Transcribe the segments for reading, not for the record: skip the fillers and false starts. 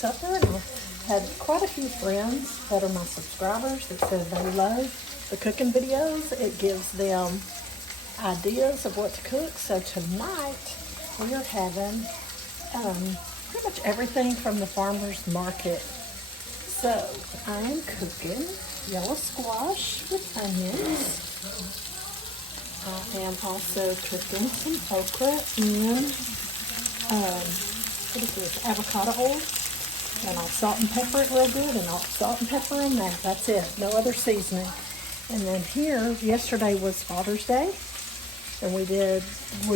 supper, and I've had quite a few friends that are my subscribers that said they love the cooking videos. It gives them ideas of what to cook. So tonight we are having pretty much everything from the farmer's market. So I'm cooking yellow squash with onions. I am also cooking some okra in what is this, avocado oil. And I'll salt and pepper it real good, and I'll salt and pepper in that. That's it, no other seasoning. And then here, yesterday was Father's Day, and we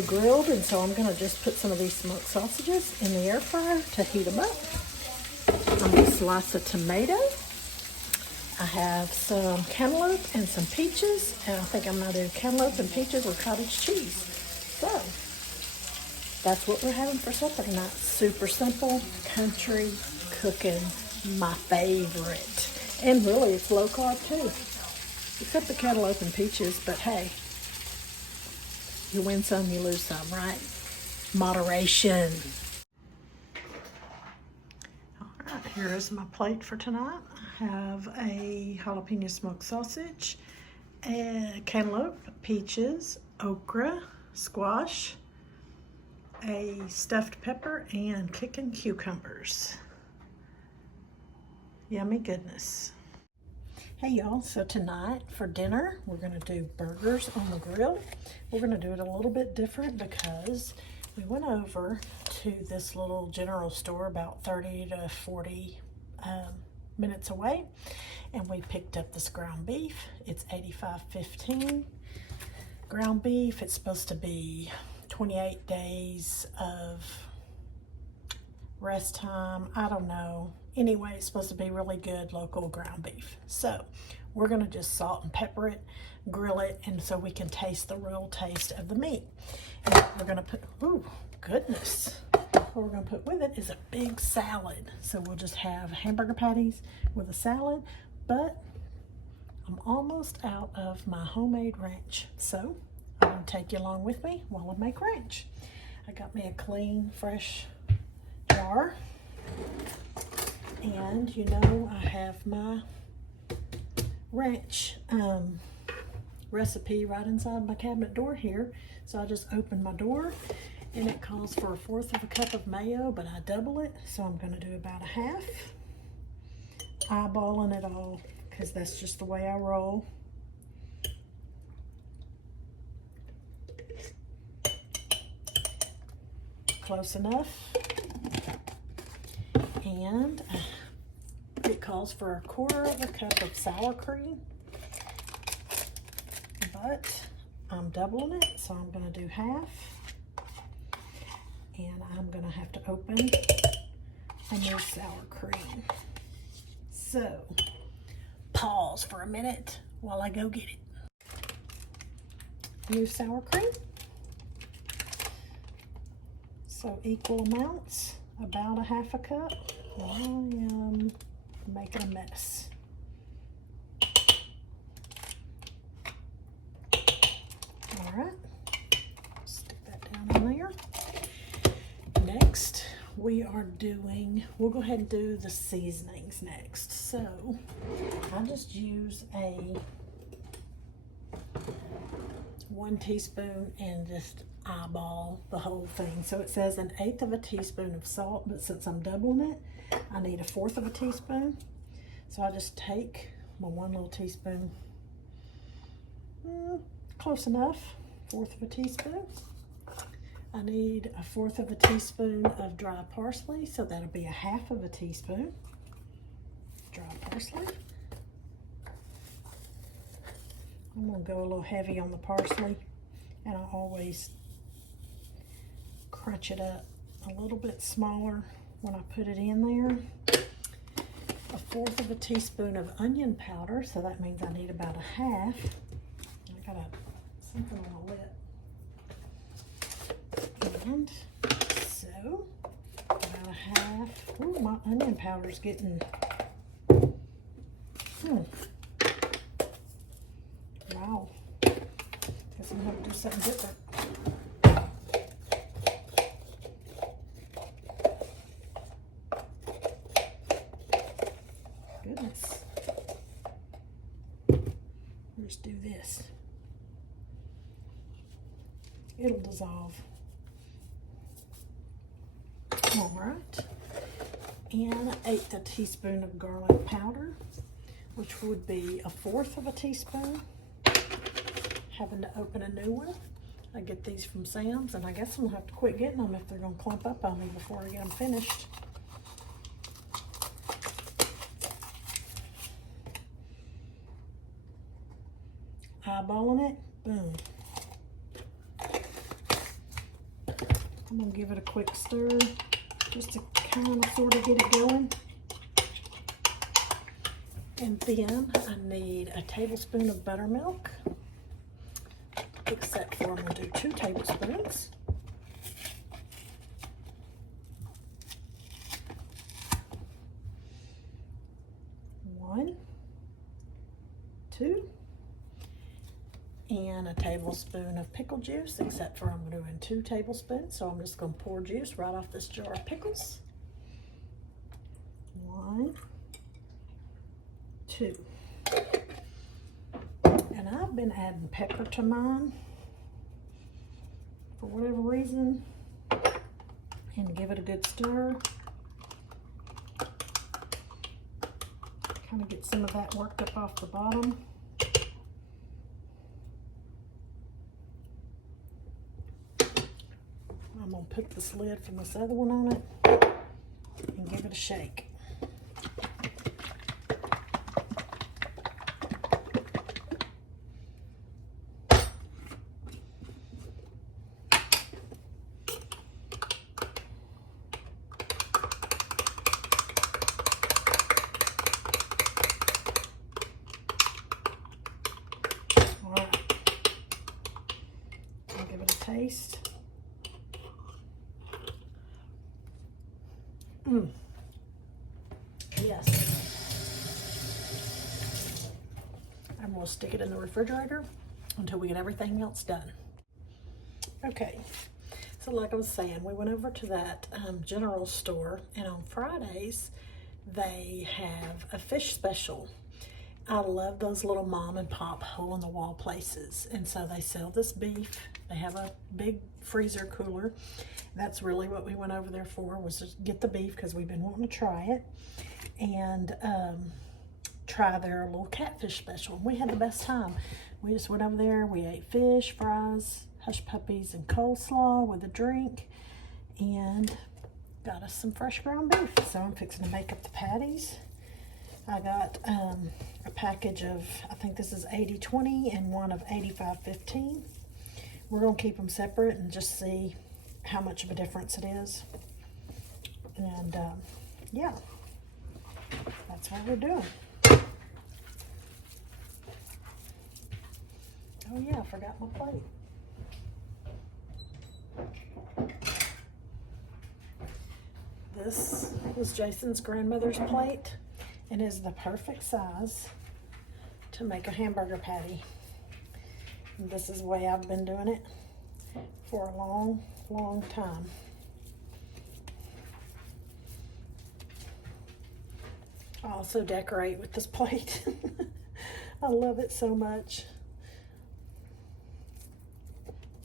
grilled, and so I'm gonna just put some of these smoked sausages in the air fryer to heat them up. I'm gonna slice a tomato. I have some cantaloupe and some peaches, and I think I'm gonna do cantaloupe and peaches with cottage cheese. So that's what we're having for supper tonight. Super simple, country cooking, my favorite. And really, it's low carb too, except the cantaloupe and peaches. But hey, you win some, you lose some, right? Moderation. All right, here is my plate for tonight. I have a jalapeno smoked sausage, a cantaloupe, peaches, okra, squash, a stuffed pepper, and kicking cucumbers. Yummy goodness. Hey y'all, so tonight for dinner, we're gonna do burgers on the grill. We're gonna do it a little bit different because we went over to this little general store about 30 to 40 minutes away, and we picked up this ground beef. It's $85.15 ground beef. It's supposed to be 28 days of rest time. I don't know. Anyway, it's supposed to be really good local ground beef. So we're gonna just salt and pepper it, grill it, and so we can taste the real taste of the meat. And we're gonna put, ooh, goodness. What we're gonna put with it is a big salad. So we'll just have hamburger patties with a salad, but I'm almost out of my homemade ranch. So I'm gonna take you along with me while I make ranch. I got me a clean, fresh jar. And you know, I have my ranch recipe right inside my cabinet door here. So I just opened my door, and it calls for 1/4 of a cup of mayo, but I double it. So I'm gonna do about a half, eyeballing it all, because that's just the way I roll. Close enough. And it calls for 1/4 of a cup of sour cream, but I'm doubling it, so I'm going to do half, and I'm going to have to open a new sour cream. So pause for a minute while I go get it. New sour cream, so equal amounts, about a half a cup. I am making a mess. All right, stick that down in there. Next, we'll go ahead and do the seasonings next. So I just use a 1 teaspoon and just eyeball the whole thing. So it says 1/8 of a teaspoon of salt, but since I'm doubling it, I need 1/4 of a teaspoon. So I just take my 1 little teaspoon, close enough, 1/4 of a teaspoon. I need 1/4 of a teaspoon of dry parsley, so that'll be 1/2 of a teaspoon dry parsley. I'm gonna go a little heavy on the parsley, and I always crunch it up a little bit smaller when I put it in there. 1/4 of a teaspoon of onion powder, so that means I need about 1/2. I got something on my lip. And so about 1/2. Ooh, my onion powder's getting wow. Guess I'm gonna have to do something different. goodness. Just do this. It'll dissolve. All right. And 1/8 teaspoon of garlic powder, which would be 1/4 of a teaspoon. Having to open a new one. I get these from Sam's, and I guess I'm gonna have to quit getting them if they're gonna clump up on me before I get them finished. Eyeballing it, boom. I'm gonna give it a quick stir just to kind of sort of get it going. And then I need a tablespoon of buttermilk, except for I'm gonna do 2 tablespoons. One, 2. And a tablespoon of pickle juice, except for I'm doing 2 tablespoons, so I'm just going to pour juice right off this jar of pickles. 1, 2. And I've been adding pepper to mine for whatever reason, and give it a good stir. Kind of get some of that worked up off the bottom. I'm going to put this lid from this other one on it and give it a shake. All right. I'll give it a taste. Yes. I'm going to stick it in the refrigerator until we get everything else done. Okay, so like I was saying, we went over to that general store, and on Fridays they have a fish special. I love those little mom and pop hole-in-the-wall places, and so they sell this beef. They have a big freezer cooler. That's really what we went over there for, was to get the beef, because we've been wanting to try it and try their little catfish special. We had the best time. We just went over there, we ate fish, fries, hush puppies, and coleslaw with a drink, and got us some fresh ground beef. So I'm fixing to make up the patties. I got a package of, I think this is 80-20 and one of 85-15. We're going to keep them separate and just see how much of a difference it is. And yeah, that's what we're doing. Oh yeah, I forgot my plate. This was Jason's grandmother's plate and is the perfect size to make a hamburger patty. And this is the way I've been doing it for a long, long time. I also decorate with this plate. I love it so much.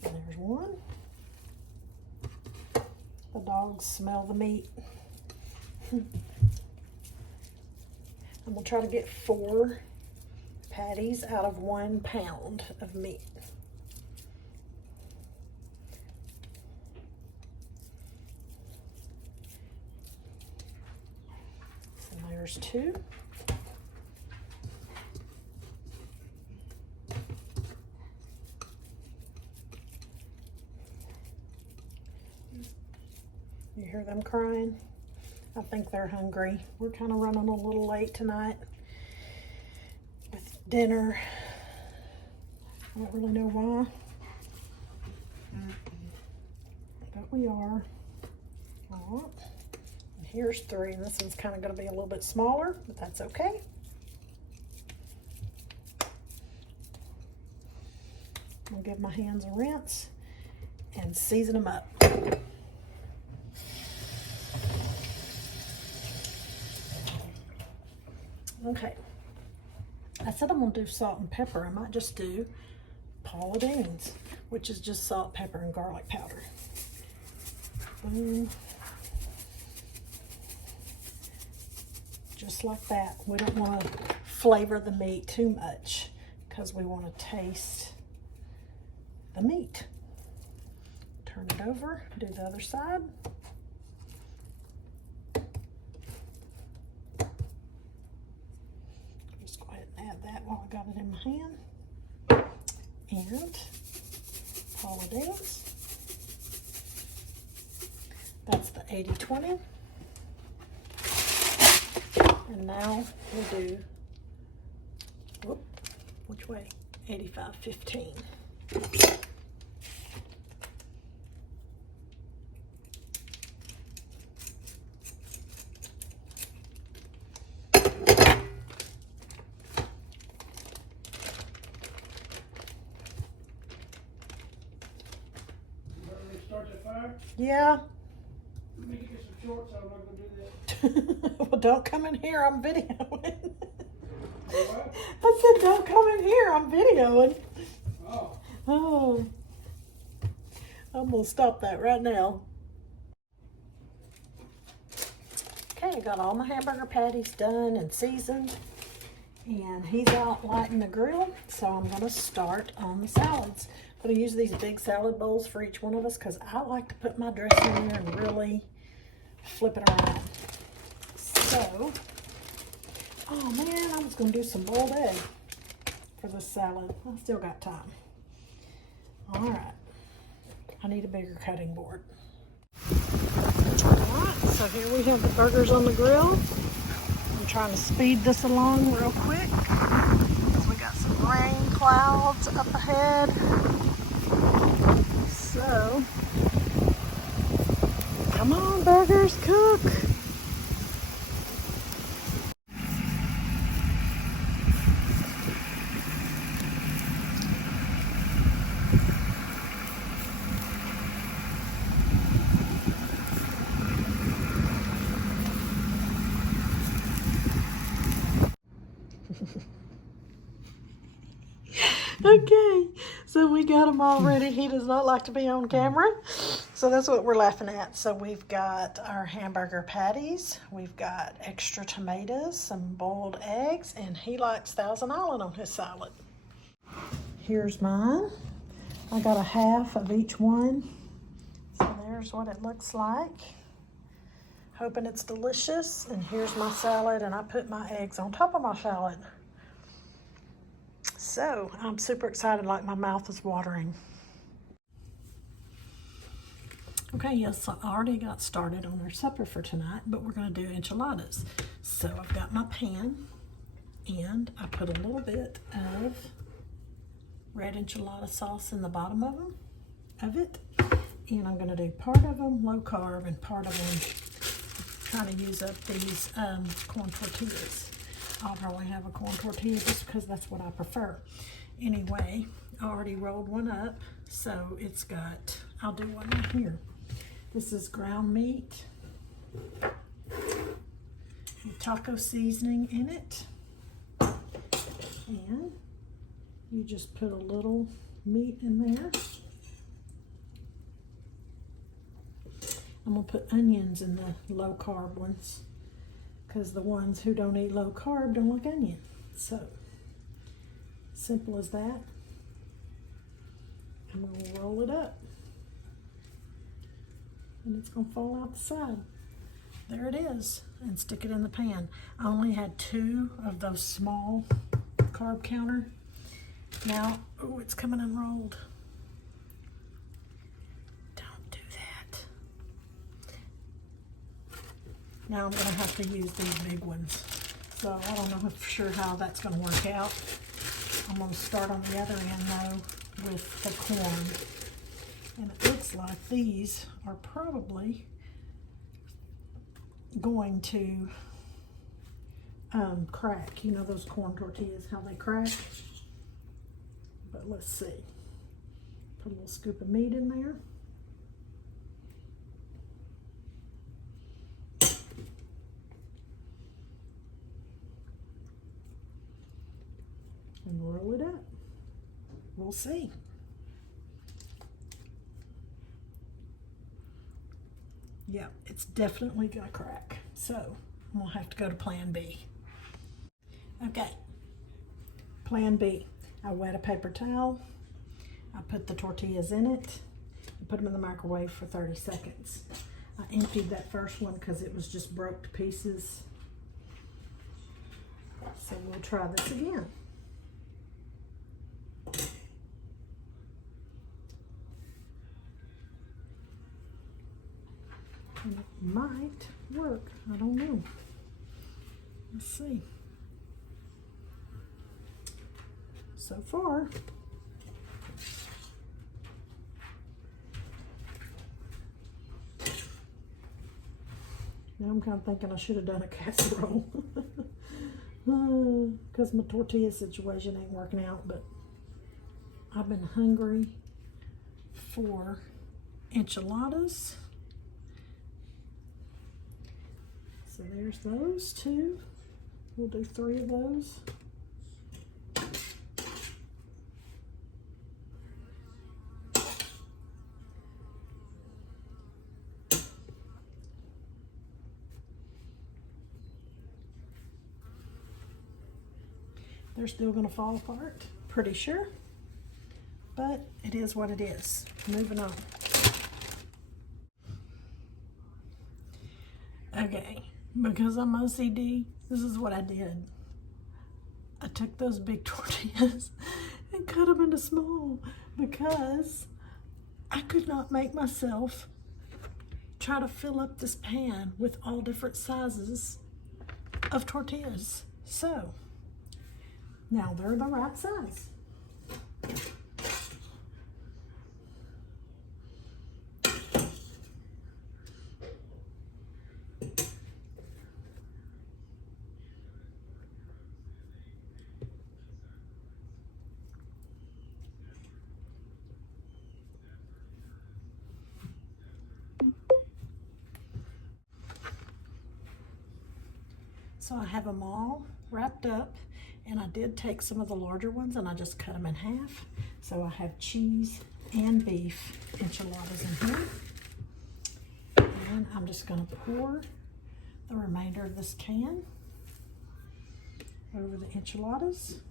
And there's one. The dogs smell the meat. I'm gonna try to get 4 patties out of 1 pound of meat. So there's 2. You hear them crying? I think they're hungry. We're kind of running a little late tonight with dinner. I don't really know why, but we are. All right. And here's 3, and this one's kind of going to be a little bit smaller, but that's okay. I'll give my hands a rinse and season them up. Okay. I said I'm gonna do salt and pepper. I might just do Paula Deen's, which is just salt, pepper, and garlic powder. Boom. Just like that. We don't want to flavor the meat too much because we want to taste the meat. Turn it over, do the other side. Just go ahead and add that while I got it in my hand. And Paula Deen's. That's the 80-20. And now we'll do, whoop, which way? 85-15. Yeah. Let me get some shorts. I'm not gonna do that. Well, don't come in here. I'm videoing. What? I said, don't come in here. I'm videoing. Oh. Oh. I'm gonna stop that right now. Okay, I got all my hamburger patties done and seasoned. And he's out lighting the grill, so I'm gonna start on the salads. I'm gonna use these big salad bowls for each one of us because I like to put my dressing in there and really flip it around. So, oh man, I was gonna do some boiled egg for this salad. I still got time. All right, I need a bigger cutting board. All right, so here we have the burgers on the grill. I'm trying to speed this along real quick because we got some rain clouds up ahead. So, come on, burgers, cook. Okay, so we got him all ready. He does not like to be on camera, so that's what we're laughing at. So we've got our hamburger patties, we've got extra tomatoes, some boiled eggs, and he likes Thousand Island on his salad. Here's mine. I got a half of each one. So there's what it looks like. Hoping it's delicious. And here's my salad, and I put my eggs on top of my salad. So I'm super excited, like my mouth is watering. Okay, yes, I already got started on our supper for tonight, but we're gonna do enchiladas. So I've got my pan, and I put a little bit of red enchilada sauce in the bottom of it. And I'm gonna do part of them low carb and part of them trying to use up these corn tortillas. I'll probably have a corn tortilla just because that's what I prefer. Anyway, I already rolled one up, so it's got, I'll do one right here. This is ground meat, taco seasoning in it, and you just put a little meat in there. I'm gonna put onions in the low carb ones because the ones who don't eat low carb don't like onion. So, simple as that. I'm gonna roll it up and it's gonna fall out the side. There it is, and stick it in the pan. I only had 2 of those small carb counter. Now, oh, it's coming unrolled. Don't do that. Now I'm gonna have to use these big ones. So I don't know for sure how that's gonna work out. I'm gonna start on the other end though with the corn. And it looks like these are probably going to crack. You know those corn tortillas, how they crack? But let's see. Put a little scoop of meat in there. and roll it up. We'll see. Yeah, it's definitely gonna crack. So I'm gonna have to go to plan B. Okay, plan B. I wet a paper towel. I put the tortillas in it and put them in the microwave for 30 seconds. I emptied that first one because it was just broke to pieces. So we'll try this again. And it might work. I don't know. Let's see. So far, now I'm kind of thinking I should have done a casserole because my tortilla situation ain't working out, but I've been hungry for enchiladas. So there's those two. We'll do 3 of those. They're still gonna fall apart, pretty sure. But it is what it is. Moving on. Okay, because I'm OCD, this is what I did. I took those big tortillas and cut them into small because I could not make myself try to fill up this pan with all different sizes of tortillas. So, now they're the right size. So I have them all wrapped up, and I did take some of the larger ones and I just cut them in half. So I have cheese and beef enchiladas in here. And I'm just gonna pour the remainder of this can over the enchiladas.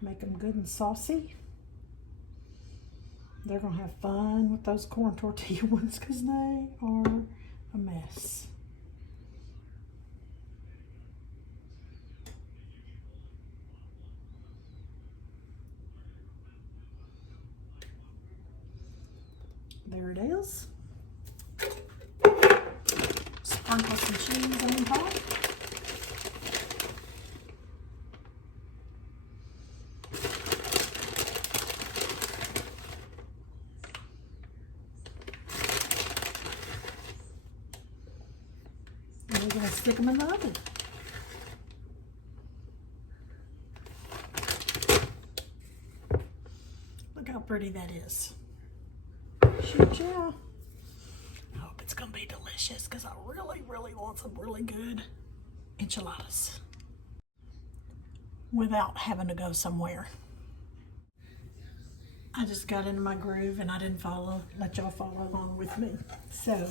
Make them good and saucy. They're gonna have fun with those corn tortilla ones because they are a mess. There it is. Sprinkle some cheese on top. And we're going to stick them in the oven. Look how pretty that is. Shoot, yeah. I hope it's gonna be delicious because I really, really want some really good enchiladas without having to go somewhere. I just got into my groove and I didn't let y'all follow along with me. So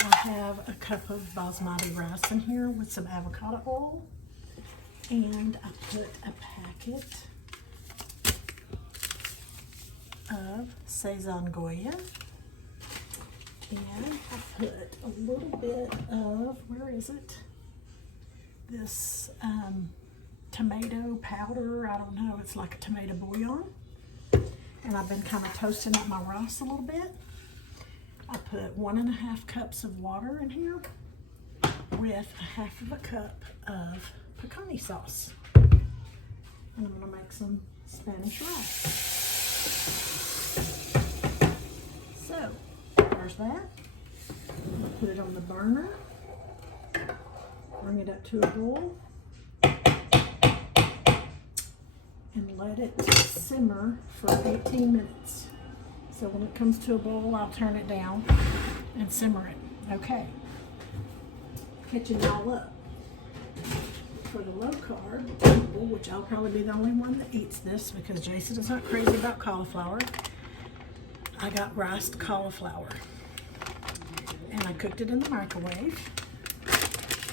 I have a cup of basmati rice in here with some avocado oil, and I put a packet of Seitan Goya. And I put a little bit of, where is it? This tomato powder, I don't know, it's like a tomato bouillon. And I've been kind of toasting up my rice a little bit. I put 1.5 cups of water in here with 1/2 cup of pecani sauce. And I'm gonna make some Spanish rice. So, there's that. I'll put it on the burner. Bring it up to a boil. And let it simmer for 18 minutes. So when it comes to a boil, I'll turn it down and simmer it. Okay. Catching y'all up. for the low carb people, which I'll probably be the only one that eats this because Jason is not crazy about cauliflower. I got riced cauliflower. And I cooked it in the microwave.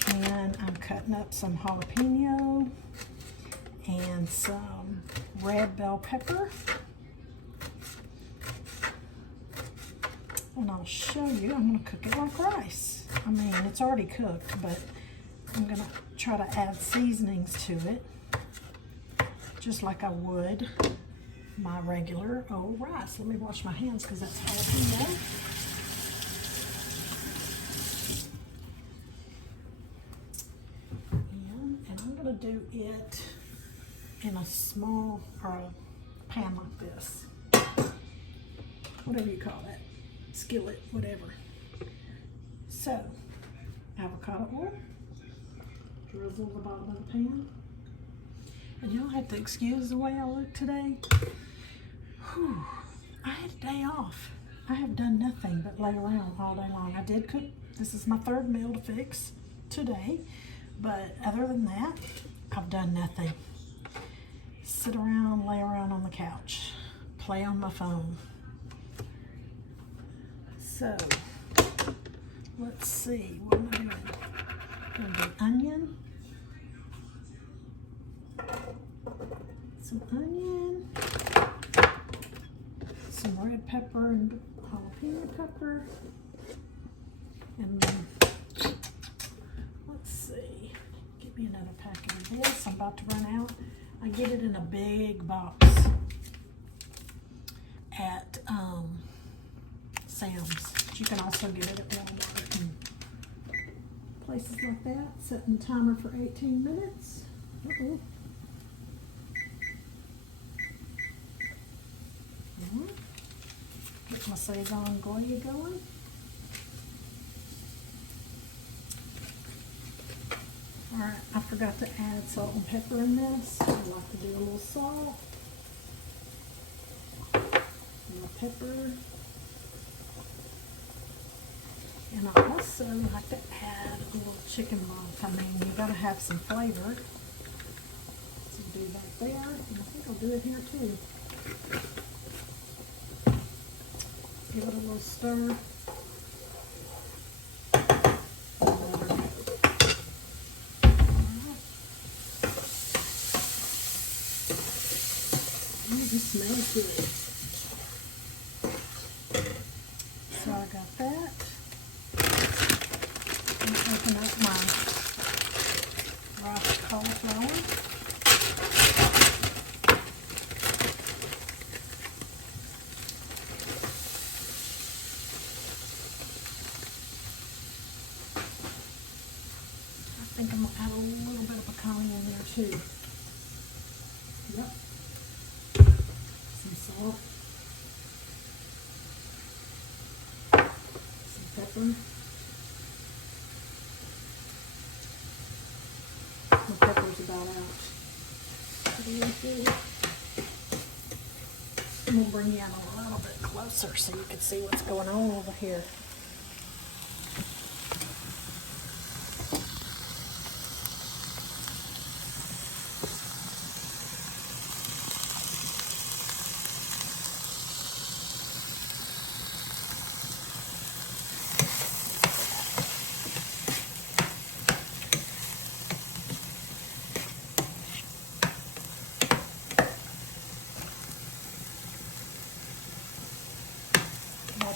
And I'm cutting up some jalapeno and some red bell pepper. And I'll show you, I'm gonna cook it like rice. I mean, it's already cooked, but I'm gonna try to add seasonings to it, just like I would my regular old rice. Let me wash my hands because that's jalapeno. And I'm gonna do it in a small, or a pan like this. Whatever you call that. Skillet, whatever. So, avocado oil. Drizzle the bottom of the pan. And you'll have to excuse the way I look today. Whew. I had a day off. I have done nothing but lay around all day long. I did cook. This is my third meal to fix today. But other than that, I've done nothing. Sit around, lay around on the couch. Play on my phone. So, let's see, what am I doing? I'm gonna do onion, some onion, some red pepper and jalapeno pepper, and then, let's see, get me another packet of this. I'm about to run out. I get it in a big box at Sam's. You can also get it at Walmart and places like that. Setting the timer for 18 minutes. Get my Saison Goya going. Alright, I forgot to add salt and pepper in this. I like to do a little salt. A little pepper. And I also like to add a little chicken broth. I mean, you gotta have some flavor. So do that there. And I think I'll do it here too. Give it a little stir. This smells good. So I got that. I'm going to open up my riced cauliflower. I think I'm going to add a little bit of pecan in there too. Yep. Some salt. Some pepper. The pepper's about out. I'm going to bring you in a little bit closer so you can see what's going on over here.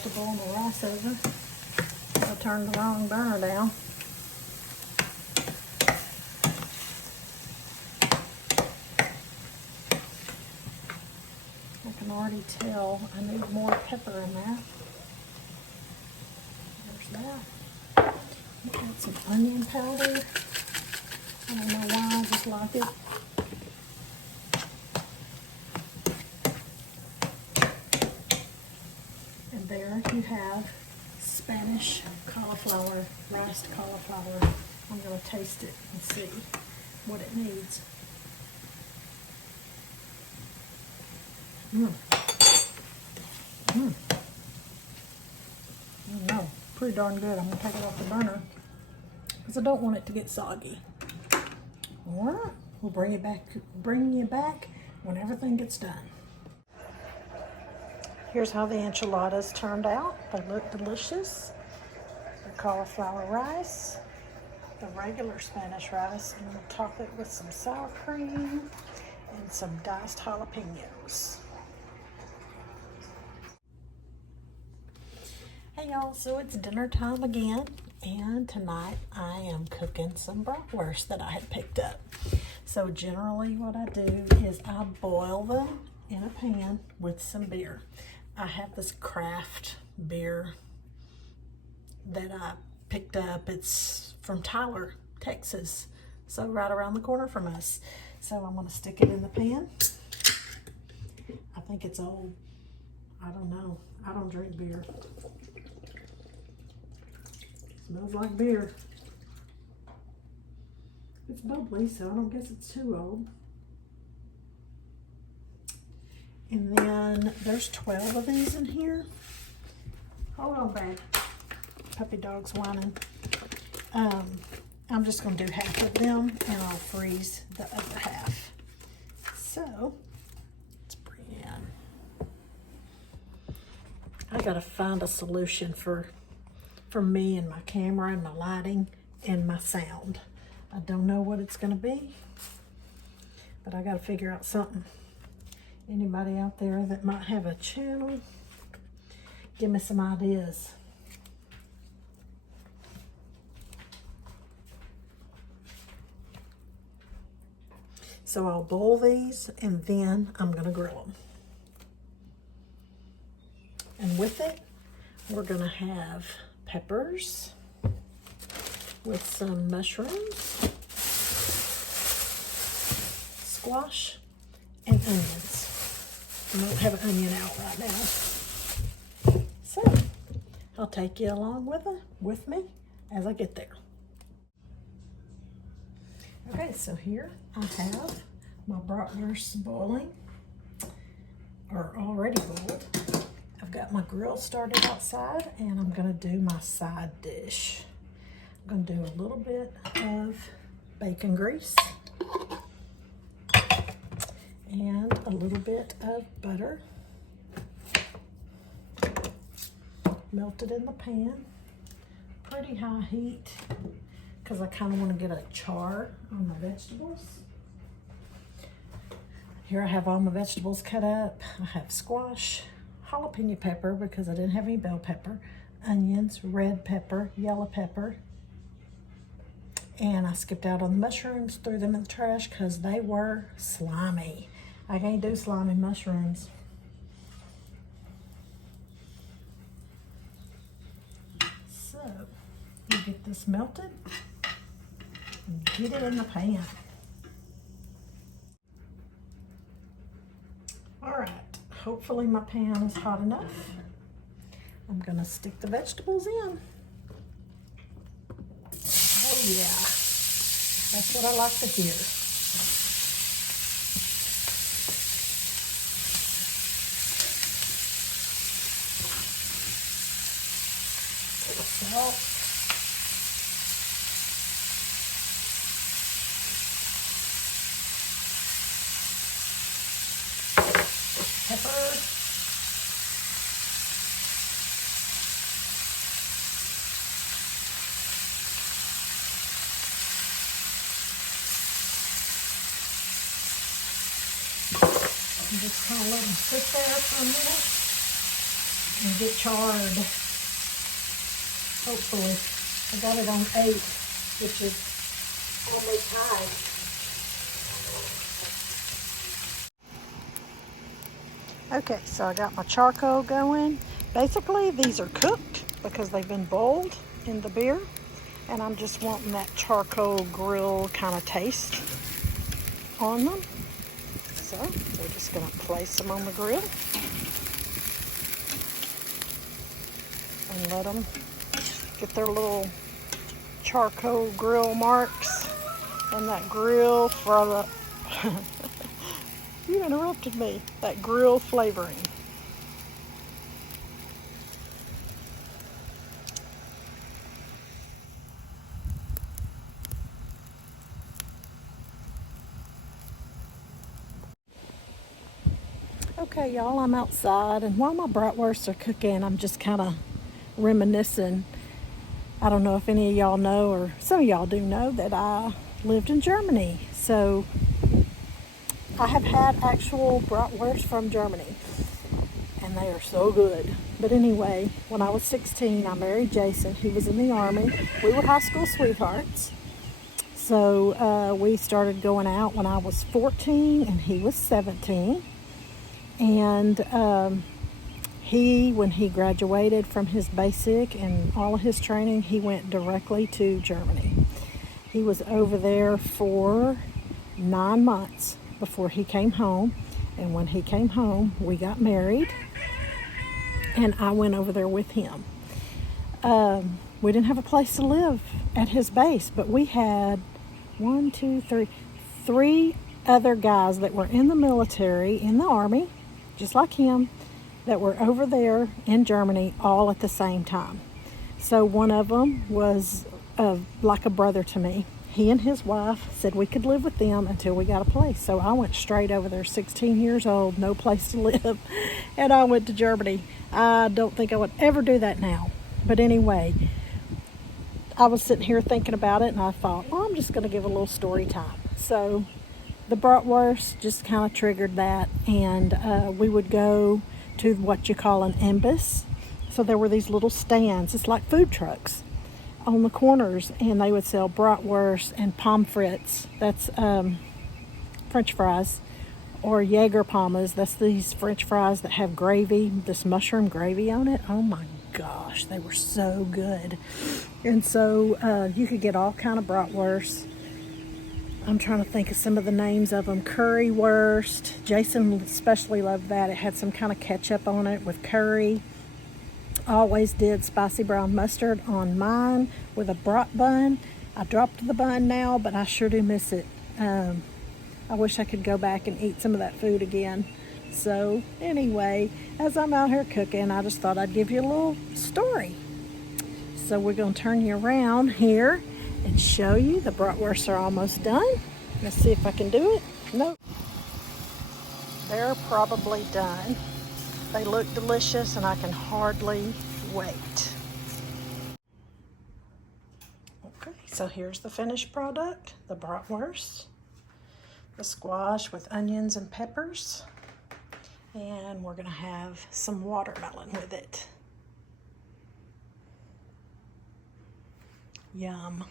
To boil the rice over. I turned the wrong burner down. I can already tell I need more pepper in there. There's that. Add some onion powder. I don't know why, I just like it. There you have Spanish cauliflower, riced cauliflower. I'm going to taste it and see what it needs. No, pretty darn good. I'm going to take it off the burner because I don't want it to get soggy. All right, we'll bring you back when everything gets done. Here's how the enchiladas turned out. They look delicious. The cauliflower rice, the regular Spanish rice, and we'll top it with some sour cream and some diced jalapenos. Hey y'all, so it's dinner time again, and tonight I am cooking some bratwurst that I had picked up. So generally what I do is I boil them in a pan with some beer. I have this craft beer that I picked up. It's from Tyler, Texas, so right around the corner from us. So I'm going to stick it in the pan. I think it's old. I don't know. I don't drink beer. Smells like beer. It's bubbly, so I don't guess it's too old. And then there's 12 of these in here. Hold on, babe. Puppy dog's whining. I'm just going to do half of them, and I'll freeze the other half. So, let's bring in. I got to find a solution for me and my camera and my lighting and my sound. I don't know what it's going to be, but I got to figure out something. Anybody out there that might have a channel, give me some ideas. So I'll boil these and then I'm going to grill them. And with it, we're going to have peppers with some mushrooms, squash, and onions. I don't have an onion out right now. So I'll take you along with me as I get there. Okay, so here I have my bratwurst boiling, or already boiled. I've got my grill started outside, and I'm gonna do my side dish. I'm gonna do a little bit of bacon grease and a little bit of butter. Melted in the pan, pretty high heat, because I kind of want to get a char on my vegetables. Here I have all my vegetables cut up. I have squash, jalapeno pepper because I didn't have any bell pepper, onions, red pepper, yellow pepper, and I skipped out on the mushrooms, threw them in the trash because they were slimy. I can't do slimy mushrooms. So, you get this melted and get it in the pan. All right, hopefully my pan is hot enough. I'm gonna stick the vegetables in. Oh yeah, that's what I like to hear. Salt. Pepper. And just kind of let them sit there for a minute and get charred. Hopefully. I got it on 8, which is almost high. Okay, so I got my charcoal going. Basically, these are cooked because they've been boiled in the beer. And I'm just wanting that charcoal grill kind of taste on them. So we're just going to place them on the grill and let them get their little charcoal grill marks and that grill for the you interrupted me, that grill flavoring. Okay, y'all, I'm outside, and while my bratwursts are cooking, I'm just kind of reminiscing. I don't know if any of y'all know, or some of y'all do know, that I lived in Germany. So I have had actual bratwurst from Germany, and they are so good. But anyway, when I was 16, I married Jason. He was in the Army. We were high school sweethearts. So we started going out when I was 14 and he was 17. And when he graduated from his basic and all of his training, he went directly to Germany. He was over there for 9 months before he came home. And when he came home, we got married, and I went over there with him. We didn't have a place to live at his base, but we had three other guys that were in the military, in the Army, just like him, that were over there in Germany all at the same time. So one of them was like a brother to me. He and his wife said we could live with them until we got a place. So I went straight over there, 16 years old, no place to live, and I went to Germany. I don't think I would ever do that now. But anyway, I was sitting here thinking about it, and I thought, well, I'm just going to give a little story time. So the bratwurst just kind of triggered that, and we would go to what you call an Imbiss. So there were these little stands. It's like food trucks on the corners, and they would sell bratwurst and pommes frites. That's French fries, or Jägerpommes. That's these French fries that have gravy, this mushroom gravy on it. Oh my gosh, they were so good. And so you could get all kind of bratwurst. I'm trying to think of some of the names of them. Currywurst. Jason especially loved that. It had some kind of ketchup on it with curry. I always did spicy brown mustard on mine with a brat bun. I dropped the bun now, but I sure do miss it. I wish I could go back and eat some of that food again. So anyway, as I'm out here cooking, I just thought I'd give you a little story. So we're going to turn you around here and show you. The bratwursts are almost done. Let's see if I can do it. Nope. They're probably done. They look delicious, and I can hardly wait. Okay, so here's the finished product, the bratwurst, the squash with onions and peppers, and we're gonna have some watermelon with it. Yum.